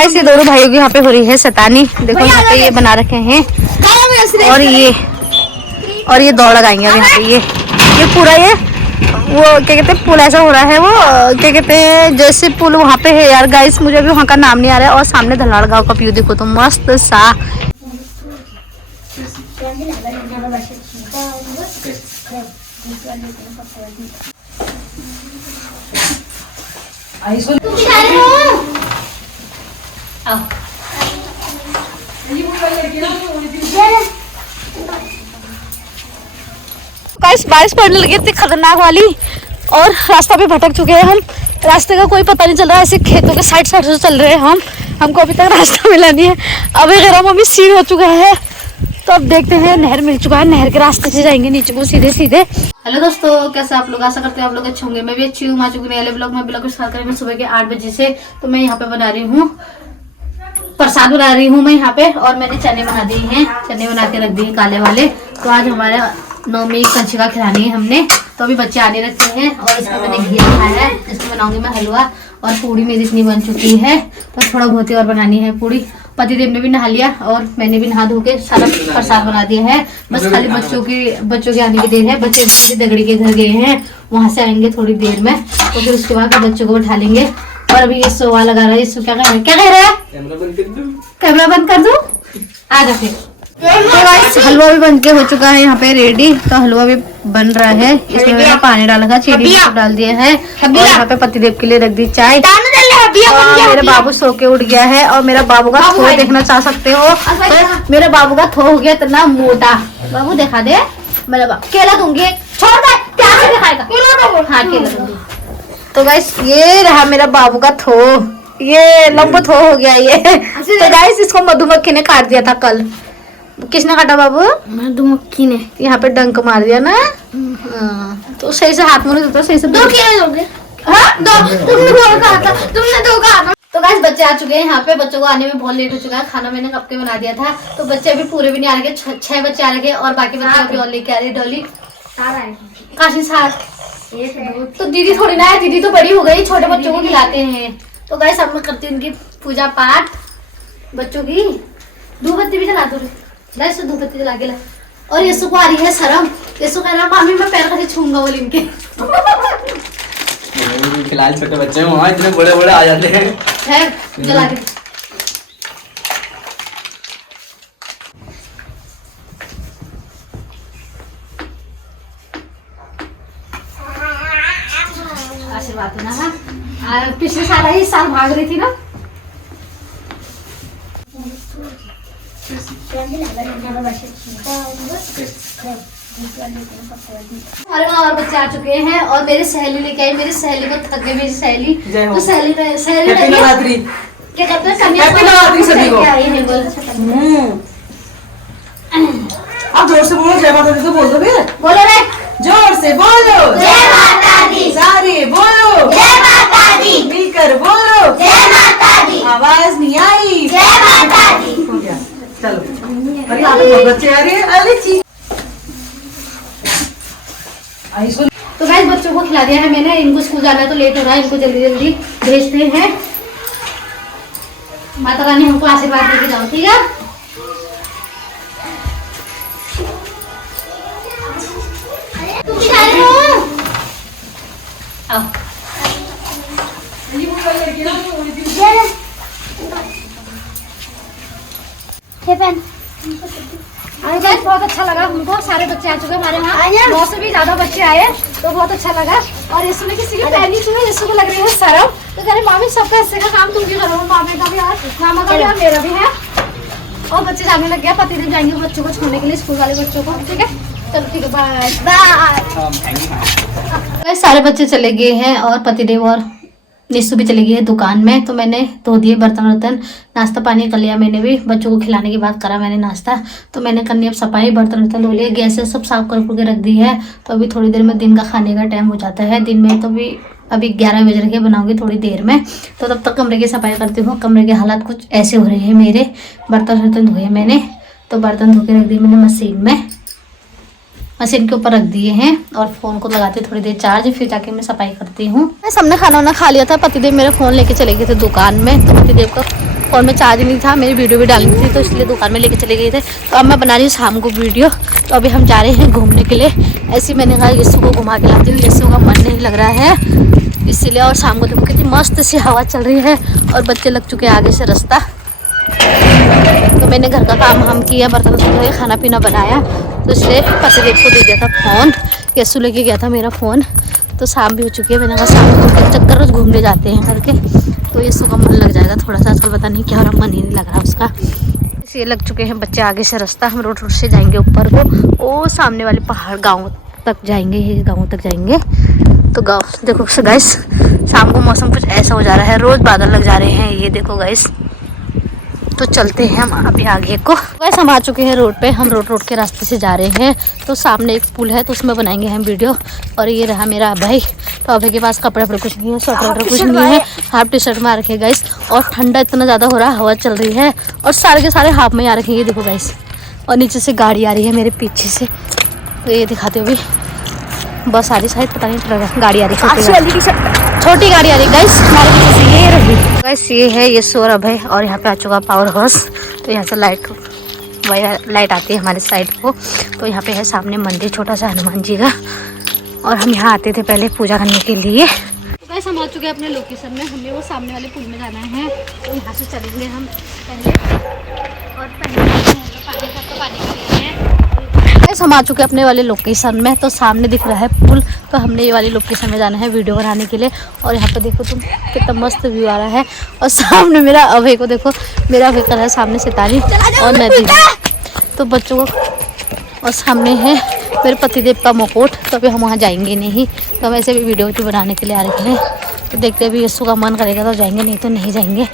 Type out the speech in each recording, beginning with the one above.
Guys ये दोनों भाइयों की यहाँ पे हो रही है शैतानी। देखो यहाँ पे ये बना रखे हैं और ये दौड़ लगाएंगे अब यहाँ पे। ये पूरा ये वो क्या कहते हैं पुल ऐसा हो रहा है, वो क्या कहते हैं जैसे पुल वहाँ पे है यार गाइस, मुझे अभी वहाँ का नाम नहीं आ रहा है। और सामने धलाड़ गाँव का व्यू देखो तो मस्त सा। बारिश पड़ने लगी इतनी खतरनाक वाली, और रास्ता पे भटक चुके हैं हम। रास्ते का कोई पता नहीं चल रहा है, ऐसे खेतों के साइड साइड से चल रहे हैं हमको अभी तक रास्ता मिला नहीं है। अब गरम अभी सीन हो चुका है, तो अब देखते हैं। नहर मिल चुका है, नहर के रास्ते से जाएंगे नीचे को सीधे सीधे। हेलो दोस्तों, कैसे आप लोग? आशा करते हैं आप लोग अच्छे होंगे। मैं भी अच्छी हूँ। आ चुकी नए ब्लॉग में। ब्लॉग स्टार्ट करेंगे सुबह के 8 बजे से। तो मैं यहाँ पे बना रही हूँ प्रसाद बना रही हूँ मैं यहाँ पे, और मैंने चने बना दिए हैं, चने बना के रख दिए काले वाले। तो आज हमारे नौमी कंचिका खिलानी है हमने, तो अभी बच्चे आने रखते हैं। और इसमें मैंने घी रखा है, इसमें बनाऊंगी मैं हलवा। और पूड़ी मेरी इतनी बन चुकी है, तो थोड़ा बहुत ही और बनानी है पूड़ी। पतिदेव ने भी नहा लिया और मैंने भी नहा धो के सारा प्रसाद बना दिया है। बस खाली बच्चों के आने की देर है। बच्चे दगड़ी के घर गए हैं, वहां से आएंगे थोड़ी देर में, तो फिर उसके बाद बच्चों को बैठा लेंगे। और अभी ये सोवा लगा रहा है। इसको क्या कह रहे हैं? कैमरा बंद कर दो। आ जा फिर। तो हलवा भी बन के हो चुका है यहाँ पे रेडी। तो हलवा भी बन रहा है, इसमें मैंने पानी डाला था, चीनी डाल दिया है। और यहाँ पे पतिदेव के लिए रख दी चाय। मेरे बाबू सो के उठ गया है, और मेरा बाबू का थो देखना चाह सकते हो। तो मेरे बाबू का थो हो गया इतना मोटा। बाबू दिखा दे मेरा बाबू। केला दूंगी, छोड़ दे, प्यार से दिखाएगा। हाँ केला दूंगी। तो गाइस ये रहा मेरा बाबू का थो, ये लंबा थो हो गया ये। तो गाइस इसको मधुमक्खी ने काट दिया था कल। किसने काटा बाबू? मधुमक्खी ने। यहाँ पे डंक मार दिया ना। तो सही से हाथ मुंह धोता, सही से दो केले दोगे? हाँ दो। तुमने दो कहा था। तो गाइस बच्चे आ चुके हैं यहाँ पे। बच्चों को आने में बहुत लेट हो चुका है। खाना मैंने कब के बना दिया था। तो बच्चे अभी पूरे भी नहीं आ रहे, 6 बच्चे आ रहे, और बाकी बच्चे अभी और लेके आ रहे। डॉली काशी साथ। तो दीदी थोड़ी ना है, दीदी तो बड़ी हो गई, छोटे बच्चों को खिलाते हैं। तो गाइस अब मैं करती हूँ उनकी पूजा पाठ बच्चों की। धूपबत्ती भी जला दो गाइस, धूपबत्ती जला के ला। और यीशु को आ रही है शर्म। यीशु कह रहा मामी मैं पैर कैसे छूंगा बोल इनके। फिलहाल छोटे बच्चे वहाँ इतने बड़े बड़े आ जाते हैं। जला के आशीर्वाद देना। हाँ पिछले साल ही साल भाग रही थी ना। हमारे वहाँ और बच्चे आ चुके हैं, और मेरी सहेली लेके आई। मेरी सहेली को थक गई मेरी सहेली। तो सहेली क्या कहते हैं कन्याकुमारी सभी को आई है। आप जोर से बोलो जय माता दी। तो बोल दो फिर। बोलो रे जोर से बोलो जय माता दी। सारे बोलो जय माता दी। मिलकर बोलो जय माता दी। आवाज नहीं आई जय माता दी। चलो अरे आप लोग बच्चे आ रहे हैं। अरे तो गाइस बच्चों को खिला दिया है मैंने। इनको स्कूल जाना है तो लेट हो रहा है, इनको जल्दी जल्दी भेजते हैं। माता रानी हमको आशीर्वाद देके जाओ, ठीक है? आओ बहुत अच्छा लगा हमको। सारे बच्चे आ चुके हमारे वहाँ, 9 से भी ज्यादा बच्चे आए, तो बहुत अच्छा लगा। और इसमें किसी की पहली चुनी, जिसको को लग रही है शर्म, तो कह रहे मामी सबका हिस्से का काम तुम क्यों करो? मामी का भी और मामा का भी और मेरा भी है। और बच्चे जाने लग गया, पतिदेव जाएंगे बच्चों को छोड़ने के लिए, स्कूल वाले बच्चों को। ठीक है चलो ठीक है बाय बाय। सारे बच्चे चले गए हैं, और पतिदेव और निशु भी चली गई है दुकान में। तो मैंने धो दिए बर्तन, नाश्ता पानी कर लिया मैंने भी। बच्चों को खिलाने के बाद करा मैंने नाश्ता। तो मैंने करनी अब सफाई, बर्तन धो लिए, गैस से सब साफ कर के रख दी है। तो अभी थोड़ी देर में दिन का खाने का टाइम हो जाता है। दिन में तो भी अभी 11 बज रहे, बनाऊंगी थोड़ी देर में। तो तब तक कमरे की सफाई करती हूँ। कमरे के हालात कुछ ऐसे हो रहे हैं मेरे। बर्तन धोए मैंने, तो बर्तन धो के रख दिए मैंने मशीन के ऊपर रख दिए हैं। और फ़ोन को लगाते थोड़ी देर चार्ज, फिर जाके मैं सफाई करती हूँ। सबने खाना वाना खा लिया था। पतिदेव मेरा फ़ोन लेके चले गए थे दुकान में। तो पतिदेव का फ़ोन में चार्ज नहीं था, मेरी वीडियो भी डालनी थी तो इसलिए दुकान में लेके चले गए थे। तो अब मैं बना रही हूँ शाम को वीडियो। तो अभी हम जा रहे हैं घूमने के लिए। ऐसे मैंने कहा यस्सु को घुमा के लाती हूँ, यस्सु का मन नहीं लग रहा है इसीलिए। और शाम को देखो कितनी मस्त सी हवा चल रही है और बच्चे लग चुके हैं आगे से रास्ता। तो मैंने घर का काम हम किया, बर्तन धोए, खाना पीना बनाया। तो इसलिए पतिदेव को दे दिया था फ़ोन, यस्सु लेके गया था मेरा फ़ोन। तो शाम भी हो चुकी है, मैंने कहा शाम को चक्कर रोज घूमने जाते हैं करके। तो यस्सु का मन लग जाएगा थोड़ा सा, आजकल पता नहीं क्या हो रहा, मन ही नहीं लग रहा उसका। इसलिए लग चुके हैं बच्चे आगे से रास्ता। हम रोड से जाएंगे ऊपर को, वो सामने वाले पहाड़ गाँव तक जाएंगे, ये गाँव तक जाएंगे। तो गाँव देखो गाइस, शाम को मौसम कुछ ऐसा हो जा रहा है, रोज़ बादल लग जा रहे हैं, ये देखो गाइस। तो चलते हैं हम अभी आगे को। वैसे हम आ चुके हैं रोड पे, हम रोड के रास्ते से जा रहे हैं। तो सामने एक पुल है तो उसमें बनाएंगे हम वीडियो। और ये रहा मेरा अभय। तो अभय के पास कपड़े कुछ नहीं है, स्वेटर कुछ नहीं है, हाफ टी शर्ट में आ रखे गाइस। और ठंडा इतना ज़्यादा हो रहा है, हवा चल रही है और सारे के सारे हाफ में आ रखे, ये देखो गाइस। और नीचे से गाड़ी आ रही है मेरे पीछे से, तो ये दिखाते हुए बस आ रही, शायद पता नहीं, गाड़ी आ रही छोटी गाड़ी आ रही गाइस हमारे पीछे से, ये रही गाइस। ये है ये शोर अभय। और यहाँ पे आ चुका पावर हाउस। तो यहाँ से लाइट आती है हमारे साइड को। तो यहाँ पे है सामने मंदिर छोटा सा हनुमान जी का। और हम यहाँ आते थे पहले पूजा करने के लिए। तो गाइस हम आ चुके हैं अपने लोकेशन में, हमें वो सामने वाले पुल में जाना है। तो यहाँ से चलेंगे हम पहले, और हम आ चुके हैं अपने वाले लोकेशन में। तो सामने दिख रहा है पुल, तो हमने ये वाली लोकेशन में जाना है वीडियो बनाने के लिए। और यहाँ पे देखो तुम कितना मस्त व्यू आ रहा है। और सामने मेरा अभय को देखो, मेरा अभय कर रहा है सामने सितारी और नदी। तो बच्चों को, और सामने है मेरे पतिदेव का मुकुट। तो अभी हम वहाँ जाएंगे नहीं, तो हम ऐसे भी वीडियो बनाने के लिए आ रहे हैं। तो देखते हैं अभी यस्सु का मन करेगा तो जाएंगे, नहीं तो नहीं जाएंगे।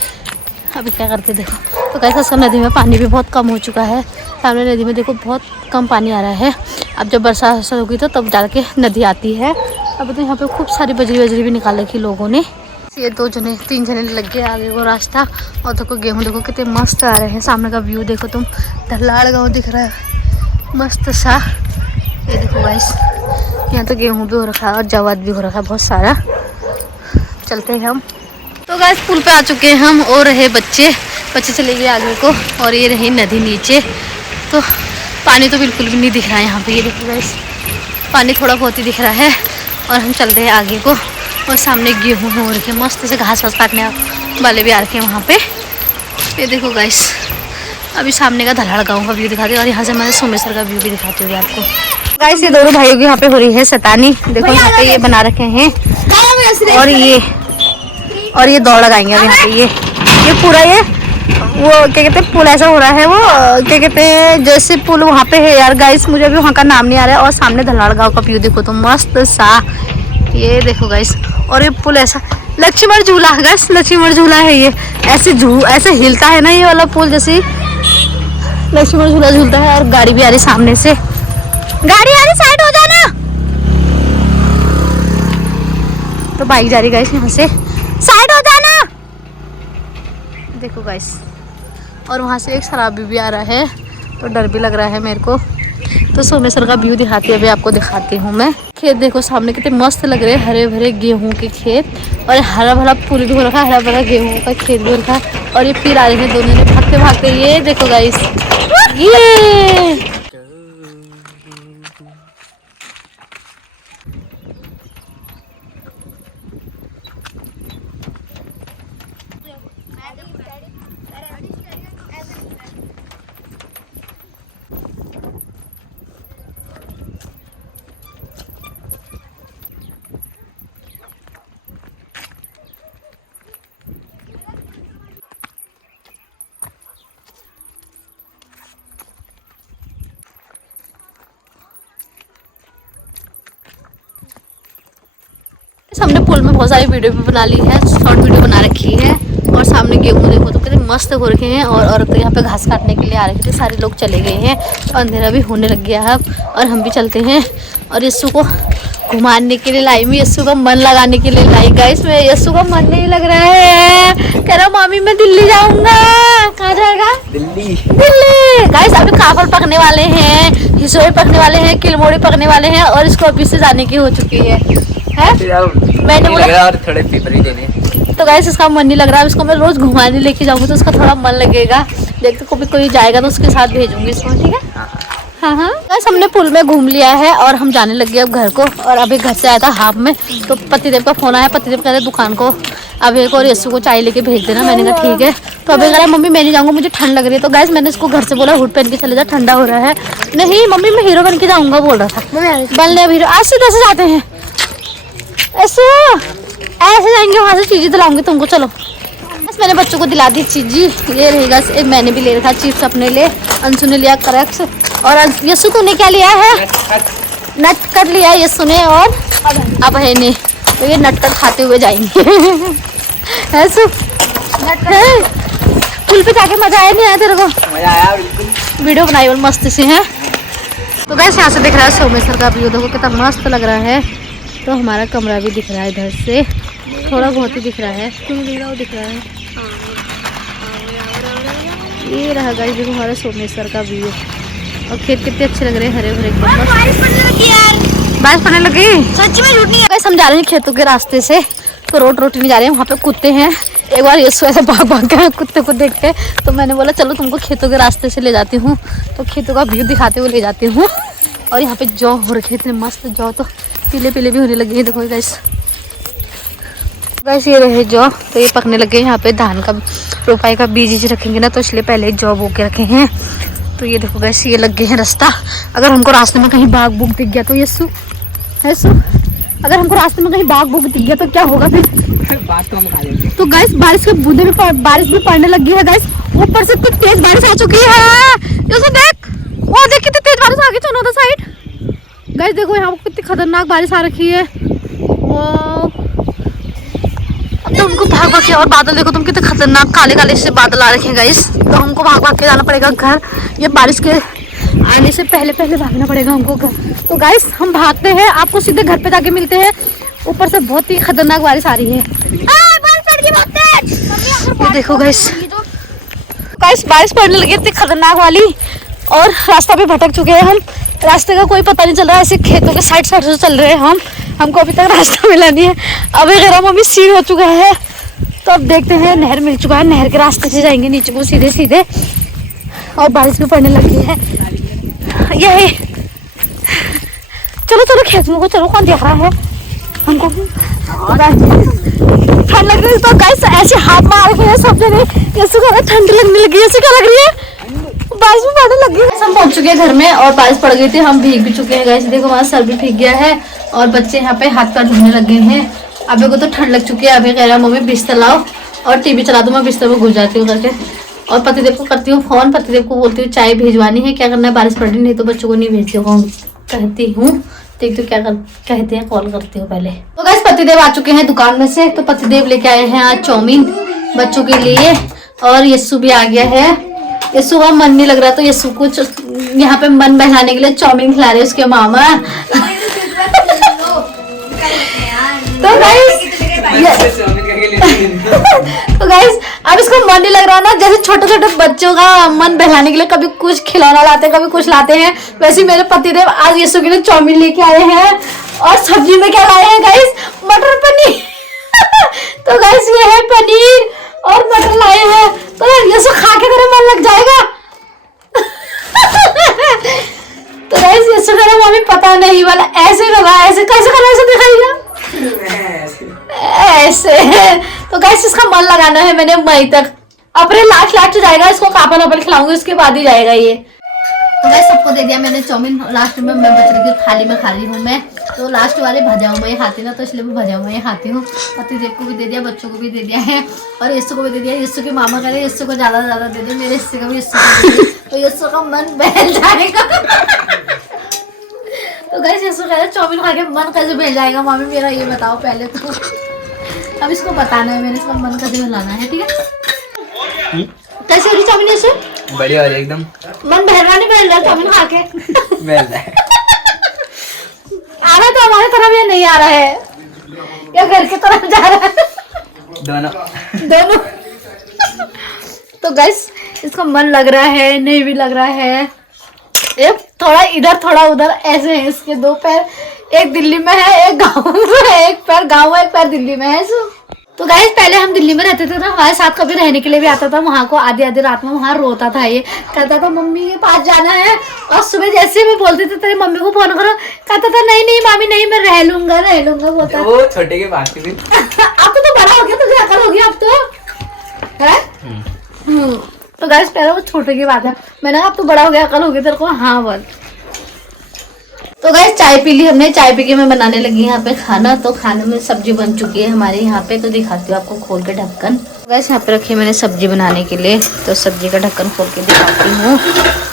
अभी क्या करते देखो। तो कैसा नदी में पानी भी बहुत कम हो चुका है, सामने नदी में देखो बहुत कम पानी आ रहा है। अब जब बरसात होगी तो तब जाके नदी आती है। अब तो यहाँ पे खूब सारी बजरी भी निकाल रखी लोगों ने। ये 3 जने लग गए आगे वो रास्ता। और देखो गेहूँ देखो कितने मस्त आ रहे हैं। सामने का व्यू देखो तुम, धल्लाड़ गाँव दिख रहा है मस्त सा। ये देखो गाइस, यहाँ तो गेहूँ भी हो रखा है और जवाद भी हो रखा है बहुत सारा। चलते हैं हम। तो गाइस पुल पे आ चुके हैं हम, और रहे बच्चे चले गए आगे को। और ये रही नदी नीचे। तो पानी तो बिल्कुल भी नहीं दिख रहा है यहाँ पे, ये देखो गाइस पानी थोड़ा बहुत ही दिख रहा है। और हम चल रहे हैं आगे को। और सामने गेहूँ हो रखे मस्त से, घास वास काटने वाले भी आ रखे हैं वहाँ पे। ये देखो गाइस, अभी सामने का धलाड़ गाँव का व्यू दिखाती हूँ। और यहाँ से मैंने सोमेश्वर का व्यू भी दिखाती हूँ आपको। गाइस ये दोनों भाइयों की यहाँ पे हो रही है शैतानी। देखो यहाँ पे ये बना रखे हैं, और ये दौड़ लगाएंगे अब यहाँ पे। ये पूरा ये वो क्या कहते हैं, पुल ऐसा हो रहा है, वो क्या कहते हैं, जैसे पुल वहाँ पे है यार गाइस, मुझे भी वहाँ का नाम नहीं आ रहा है। और सामने धलाड़ गाँव का व्यू देखो तो मस्त सा, ये देखो गाइस। और ये पुल ऐसा लक्ष्मण झूला गाइस, लक्ष्मण झूला है ये। ऐसे हिलता है ना ये वाला पुल, जैसे लक्ष्मण झूला झूलता है। और गाड़ी भी आ रही सामने से, गाड़ी आ रही, साइड हो जाना। तो बाइक जा रही गाइस यहाँ से, साइड हो जाना। देखो गाइस, और वहाँ से एक शराबी भी आ रहा है, तो डर भी लग रहा है मेरे को। तो सोमेश्वर का व्यू दिखाती है, अभी आपको दिखाती हूँ मैं। खेत देखो सामने कितने मस्त लग रहे हैं, हरे भरे गेहूं के खेत। और हरा भरा पुल भी हो रखा है, हरा भरा गेहूं का खेत भी हो रखा है। और ये फिर आ रहे हैं दोनों ने भागते भागते, ये देखो गाइस, ये हमने पुल में बहुत सारी वीडियो भी बना ली है, शॉर्ट वीडियो बना रखी है। और सामने गेहूँ देखो तो कितने मस्त हो रखे हैं। और तो यहाँ पे घास काटने के लिए आ रखे थे, सारे लोग चले गए हैं। तो अंधेरा भी होने लग गया है और हम भी चलते हैं। और यस्सु को घुमाने के लिए लाई, मैं यस्सु का मन लगाने के लिए लाई गाइस। मैं यस्सु का मन नहीं लग रहा है, कह रहा मामी मैं दिल्ली जाऊंगा। कहाँ जाएगा? दिल्ली गाइस। अभी काफल पकने वाले हैं, हिसोए पकने वाले हैं, किलमोड़ी पकने वाले हैं। और इसको अभी से जाने की हो चुकी है। मैंने बोला थोड़े पेपर ही देने। तो गाइस इसका मन नहीं लग रहा है, इसको मैं रोज घुमाने लेके जाऊंगी तो उसका थोड़ा मन लगेगा। देखते कभी कोई जाएगा तो उसके साथ भेजूंगी इसको, ठीक है। हाँ गाइस हमने पुल में घूम लिया है और हम जाने लगे अब घर को। और अभी घर से आया था हाफ में तो पतिदेव का फोन आया। पतिदेव कह रहे दुकान को अब एक और यस्सु को चाय लेके भेज देना। मैंने कहा ठीक है। तो अभी कह रहा मम्मी मैं नहीं जाऊँगा, मुझे ठंड लग रही है। तो गाइस मैंने इसको घर से बोला हुड पहन के चले जा, ठंडा हो रहा है। नहीं मम्मी मैं हीरो बन के जाऊँगा बोल रहा था। बनले अब हीरो आज से कैसे जाते हैं ऐसे जाएंगे, वहाँ से चीज़ें दिलाऊंगी तुमको। चलो बस मैंने बच्चों को दिला दी चीज़ी। ये रहेगा एक मैंने भी ले रखा चिप्स अपने लिए, अंशु ने लिया क्रैक्स और यस्सु तूने क्या लिया है? नट कट लिया है यस्सु ने और अब है नहीं। तो ये नट कट खाते हुए जाएंगे। ऐसे पुल पे जाके मजा आया नहीं आया तेरे को? मजा आया बिल्कुल। वीडियो बनाई और मस्त से है। तो गैस यहाँ से दिख रहा है सोमेश्वर का व्यू, देखो कितना मस्त लग रहा है। तो हमारा कमरा भी दिख रहा है इधर से, थोड़ा बहुत ही दिख रहा है। क्यों दिख रहा है? वो दिख रहा है। ये रहा गाइस देखो हमारा सोमेश्वर का व्यू। और खेत कितने अच्छे लग रहे हैं, हरे भरे। बारिश पड़ने लगी यार, बारिश पड़ने लगी सच में, झूठ नहीं है। गाइस हम जा रहे हैं खेतों के रास्ते से, तो रोड नहीं जा रहे हैं। वहाँ पे कुत्ते हैं। एक बार यस्सु ऐसे भाग के कुत्ते को देख के तो मैंने बोला चलो तुमको खेतों के रास्ते से ले जाती हूँ। तो खेतों का व्यू दिखाते हुए ले जाती हूँ। और यहाँ पे जौ हो रखे इतने मस्त जौ, तो पीले भी होने लगे हैं। देखो गाइस ये रहे जौ, तो ये पकने लगे। यहाँ पे धान का रोपाई का बीज रखेंगे ना, तो इसलिए पहले जौ बो के रखे हैं। तो ये देखो गाइस ये लग गए हैं रास्ता। अगर हमको रास्ते में कहीं बाघ बूघ दिख गया तो यस्सु अगर हमको रास्ते में कहीं बाघ बूघ दिख गया तो क्या होगा फिर? बात तो हम खा लेंगे। तो गाइस बारिश के बूंदे में बारिश भी पड़ने लगी है गाइस। ऊपर से इतनी तेज बारिश आ चुकी है। यस्सु देख, वो देख कितनी तेज बारिश आ गई चलो उधर साइड। गाइस देखो यहाँ कितनी खतरनाक बारिश आ रखी है। वो अब तो हमको भाग के, और बादल देखो तुम कितने खतरनाक काले से बादल आ रखे हैं गाइस। तो हमको भाग के जाना पड़ेगा घर। ये बारिश के आने से पहले भागना पड़ेगा हमको घर। तो गाइस हम भागते हैं, आपको सीधे घर पे जाके मिलते हैं। ऊपर से बहुत ही खतरनाक बारिश आ रही है। ये देखो गाइस बारिश पड़ने लगी इतनी खतरनाक वाली। और रास्ता पे भटक चुके हैं हम, रास्ते का कोई पता नहीं चल रहा है। ऐसे खेतों के साइड से चल रहे हैं हमको अभी तक रास्ता मिला नहीं है। अब गरम अभी सीन हो चुका है। तो अब देखते हैं, नहर मिल चुका है, नहर के रास्ते से जाएंगे नीचे को सीधे। और बारिश भी पड़ने लगी है। यही चलो खेत में को चलो, कौन देख रहा है हमको? ठंड लग रही है। तो गाइस ऐसे हाथ मार रहे हैं सब जने। यस्सु को ठंड लगने लगी है। क्या लग रही है? बारिश भी पड़ने लगी है। हम पहुंच चुके हैं घर में और बारिश पड़ गई थी, हम भीग भी चुके हैं गाइस। देखो हमारा सर भी भीग गया है और बच्चे यहाँ पे हाथ पैर धोने लगे हैं। अभी को तो ठंड लग चुकी है। अभी कह रहा है मम्मी बिस्तर लाओ और टीवी चला दो, मैं बिस्तर में घुस जाती हूँ करके। और पतिदेव को करती हूँ फोन, पतिदेव को बोलती हूँ चाय भिजवानी है, क्या करना है, बारिश पड़ रही नहीं तो बच्चों को नहीं भेजती हूँ कहती हूँ। देख तो क्या कहते हैं, कॉल करती हूँ पहले। तो गाइस पतिदेव आ चुके हैं दुकान में से। तो पतिदेव लेके आए हैं आज चाउमीन बच्चों के लिए। और यस्सु भी आ गया है। यस्सु का मन नहीं लग रहा तो यस्सु को यहाँ पे मन बहलाने के लिए चाउमीन खिला रहे उसके मामा। तो गाइस अब इसको मन नहीं लग रहा ना, जैसे छोटे बच्चों का मन बहलाने के लिए कभी कुछ खिलौना लाते हैं कभी कुछ लाते हैं, वैसे मेरे पतिदेव आज यस्सु के लिए चाउमीन लेके आए हैं। और सब्जी में क्या लाए हैं गाइस? मटर पनीर। तो गाइस ये है पनीर और मटर लाए हैं। तो यस्सु खा के तेरा मन लग जाएगा। तो गाइस यस्सु मेरा मम्मी पता नहीं वाला ऐसे लगा, ऐसे कैसे करना, ऐसे दिखाइएगा ऐसे। तो गाइस इसका मन लगाना है मैंने मई तक, अपने लास्ट जाएगा। इसको कापन वापन खिलाऊंगी उसके बाद ही जाएगा ये। तो गाइस सबको दे दिया मैंने चाउमीन। लास्ट में मैं बच रही हूँ, थाली में खा रही हूँ मैं। तो लास्ट वाले भजा हुआ ये खाती ना, तो इसलिए मैं भजा हुआ ये खाती हूँ। पतिदेव को भी दे दिया, बच्चों को भी दे दिया है और यस्सु को भी दे दिया। यस्सु के मामा कह रहे यस्सु को ज्यादा दे दे, मेरे हिस्से का भी यस्सु को दे दे, तो यस्सु का मन बहल जाएगा। तो गाइस यस्सु कह रहे चाउमीन खा के मन कैसे बहल जाएगा मामी मेरा, ये बताओ पहले तो। अब इसको बताना है मैंने, इसका मन कैसे बहलाना है, ठीक है? कैसे हो रही चाउमीन यस्सु? बढ़िया हो रही एकदम। मन बहल रहा नहीं बहल रहा चाउमीन खा के? बहल रहा है। आ रहा तो हमारे तरफ ये नहीं आ रहा है, या घर की तरफ जा रहा है? दोनों। तो गाइस इसका मन लग रहा है, नहीं भी लग रहा है। एक थोड़ा इधर थोड़ा उधर ऐसे है इसके दो पैर, एक दिल्ली में है एक गाँव में है, एक पैर गाँव में एक पैर दिल्ली में है। तो गाइस पहले हम दिल्ली में रहते थे तो हमारे साथ कभी रहने के लिए भी आता था वहाँ को आधी आधी रात में वहाँ रोता था ये कहता था मम्मी के पास जाना है और सुबह जैसे मैं बोलती थी तेरी मम्मी को फोन करो कहता था नहीं नहीं मामी नहीं मैं रह लूंगा बोलता वो छोटे के बात थी अब तो बड़ा हो गया तुझे अकल हो गया अब तो है तो गाइस पहले वो छोटे की बात है मैंने कहा अब तो बड़ा हो गया अकल हो गया तेरे को हाँ बोल तो गाइस चाय पी ली हमने चाय पी के मैं बनाने लगी यहाँ पे खाना तो खाने में सब्जी बन चुकी है हमारे यहाँ पे तो दिखाती हूँ आपको खोल के ढक्कन गाइस यहाँ पे रखी है मैंने सब्जी बनाने के लिए तो सब्जी का ढक्कन खोल के दिखाती हूँ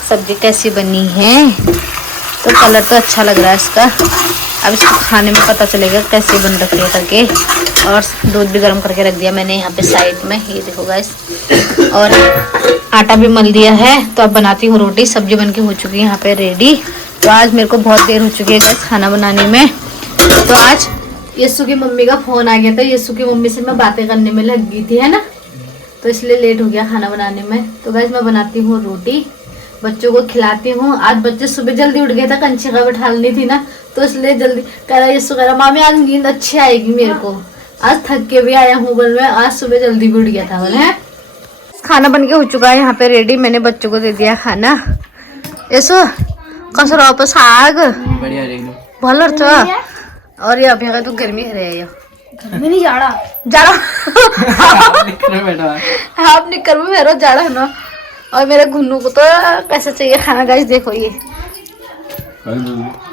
सब्जी कैसी बनी है तो कलर तो अच्छा लग रहा है इसका अब इसको खाने में पता चलेगा कैसे बन रखी है करके और दूध भी गर्म करके रख दिया मैंने यहाँ पे साइड में ये देखो गाइस और आटा भी मल दिया है तो अब बनाती हूँ रोटी सब्जी बन के हो चुकी है यहाँ पे रेडी तो आज मेरे को बहुत देर हो चुकी है गाइस खाना बनाने में तो आज यस्सु की मम्मी का फोन आ गया था यस्सु की मम्मी से मैं बातें करने में लग गई थी है ना तो इसलिए लेट हो गया खाना बनाने में तो गाइस मैं बनाती हूँ रोटी बच्चों को खिलाती हूँ आज बच्चे सुबह जल्दी उठ गए था कंची का बैठालनी थी ना तो इसलिए जल्दी कह रहा यस्सु कह रहा मामी आज नींद अच्छी आएगी मेरे को आज थक के भी आया हूँ बोल मैं आज सुबह जल्दी भी उठ गया था बोले खाना बन के हो चुका है यहाँ पे रेडी मैंने बच्चों को दे दिया खाना यस्सु कसर वापस आग बढ़िया एकदम भल तो और ये अभी तो गर्मी है रे गर्मी नहीं जाड़ा बैठा आप निकर में मेरा जाड़ा है ना और मेरे घुन्नू को तो कैसे चाहिए खाना गाइस देखो ये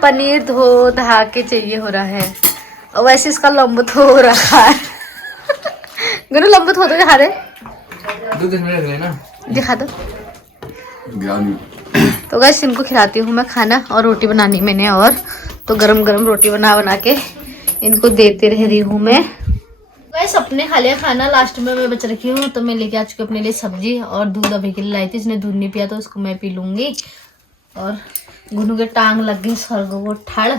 पनीर धो धा के चाहिए हो रहा है और वैसे इसका लंबत हो रहा है गुरु लंबत हो तो दिखा दे दूध में रख लेना दिखा दो तो गाइस इनको खिलाती हूँ मैं खाना और रोटी बनानी मैंने और तो गरम गरम रोटी बना के इनको देते रह रही हूँ मैं गाइस अपने खा लिया खाना लास्ट में मैं बच रखी हूँ तो मैं लेके आ चुकी हूँ अपने लिए सब्जी और दूध अभी के लिए लाई थी इसने दूध नहीं पिया तो उसको मैं पी लूंगी और गुनू के टांग लग गई स्वर्ग को ठड़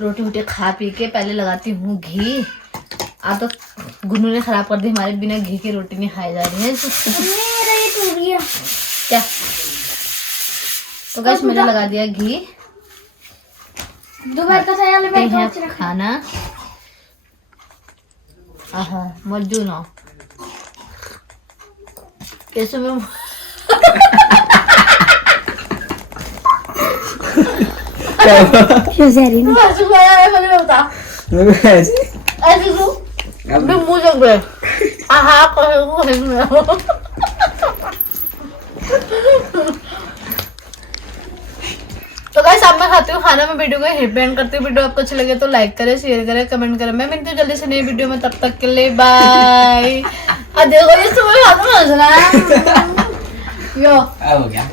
रोटी वोटी खा पी के पहले लगाती हूँ घी आ तो गुनू ने खराब कर दी हमारे बिना घी की रोटी नहीं खाई जा रही है क्या तो गाइस मैंने लगा दिया घी दोपहर खाना आहा मज्जू ना कैसे में मुँह जग गए तो गाइस अब मैं खाती हूँ खाना में वीडियो को यहीं पे एंड करती हूँ वीडियो आपको अच्छा लगे तो लाइक करें शेयर करें कमेंट करें मैं मिलती हूँ जल्दी से नई वीडियो में तब तक के लिए बाय देखो ये सुबह खाना मजा यो हो गया